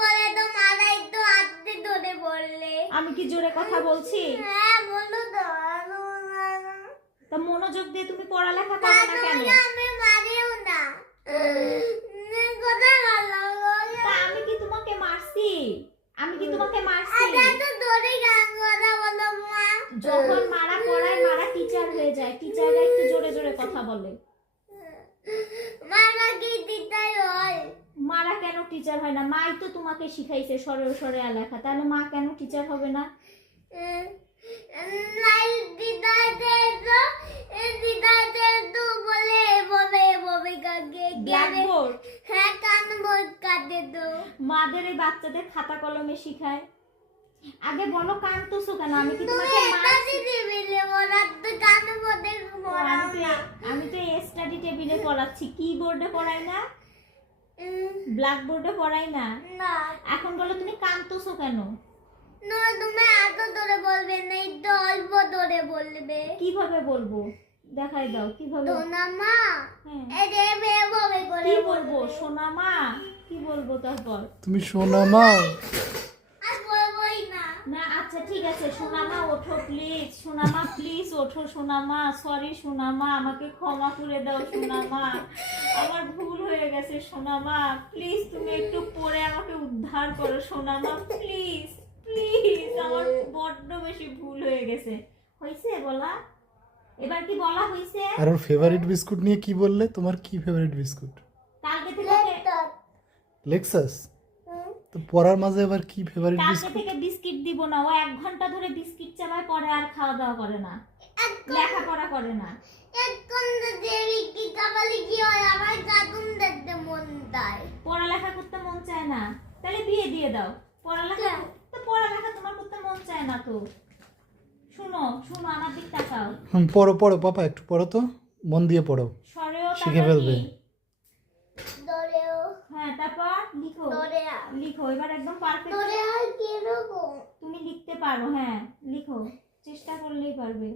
বলে তো মারাই তো আত্তে ধরে বললে। আমি কি জোরে কথা বলছি? হ্যাঁ বলো তো। তা মনোযোগ দিয়ে তুমি পড়ালেখা করো না কেন? আমি মারিও না। কথা বলো। তা আমি কি তোমাকে মারছি? আমি কি তোমাকে মারছি? আচ্ছা তো ধরে গান কথা বলো মা। যখন মারা পড়ায় মারা টিচার হয়ে যায়, টিচাররা একটু জোরে জোরে কথা বলে। মারা কি দিতাই হয়? মারা কেন টিচার হয় না? মাই তো তোমাকে শিখাইছে সরে সরে লেখা, তাহলে মা কেন টিচার হবে না? নাই দিদাতে তো বলে এভাবে কাকে ব্ল্যাকবোর্ড। হ্যাঁ কান বোর্ড কাটে তো। মাদের এই বাচ্চাদের খাতা কলমে শিখায়। আগে বলো কানতেছো কেন? আমি কি তোমাকে মারছি? আমি তো স্টাডি টেবিলে পড়াচ্ছি, কিবোর্ডে পড়াই না, ব্ল্যাকবোর্ডে পড়াই না। না এখন বলো তুমি কানতেছো কেন? না তুমি এত ধরে বলবে না, একটু অল্প ধরে বলবে। কিভাবে বলবো? দেখাই দাও কিভাবে। সোনা মা হ্যাঁ। এই যে এভাবে করে কি বলবো? সোনা মা কি বলবো তারপর? তুমি সোনা মা। আর বলবোই না। না আচ্ছা ঠিক আছে, সোনামা ওঠো প্লিজ, সোনামা প্লিজ ওঠো, সোনামা সরি, সোনামা আমাকে ক্ষমা করে দাও, সোনামা আমার ভুল হয়ে গেছে, সোনামা প্লিজ তুমি একটু পড়ে আমাকে উদ্ধার করো, সোনামা প্লিজ প্লিজ, আমার বড্ড বেশি ভুল হয়ে গেছে। হইছে বলা? এবার কি বলা হইছে? আর ওর ফেভারিট বিস্কুট নিয়ে কি বললে? তোমার কি ফেভারিট বিস্কুট? কালকে থেকে লেক্সাস। তো পড়ার মাঝে আবার কি ফেভারিট কালকে বিস্কুট? থেকে বিস্কিট দিব না, ও 1 ঘন্টা ধরে বিস্কিট চাবায়, পরে আর খাওয়া দাওয়া করে না, লেখাপড়া করে না। এখন তো দেরি কি কাবালি কি হয়, আমার কার্টুন দেখতে মন চায়। পড়ালেখা করতে মন চায় না, তাহলে বিয়ে দিয়ে দাও। পড়ালেখা তোমার করতে মন চায় না তো। শুনো শুনো, আমার দিক তাকাও। পড়ো পড়ো পাপা, একটু পড়ো তো, মন দিয়ে পড়ো, সরেও শিখে ফেলবে। ধরেও হ্যাঁ তারপর লিখো, ধরে লিখো এবার একদম পারফেক্ট। ধরে আর কি রকম তুমি লিখতে পারো, হ্যাঁ লিখো, চেষ্টা করলেই পারবে।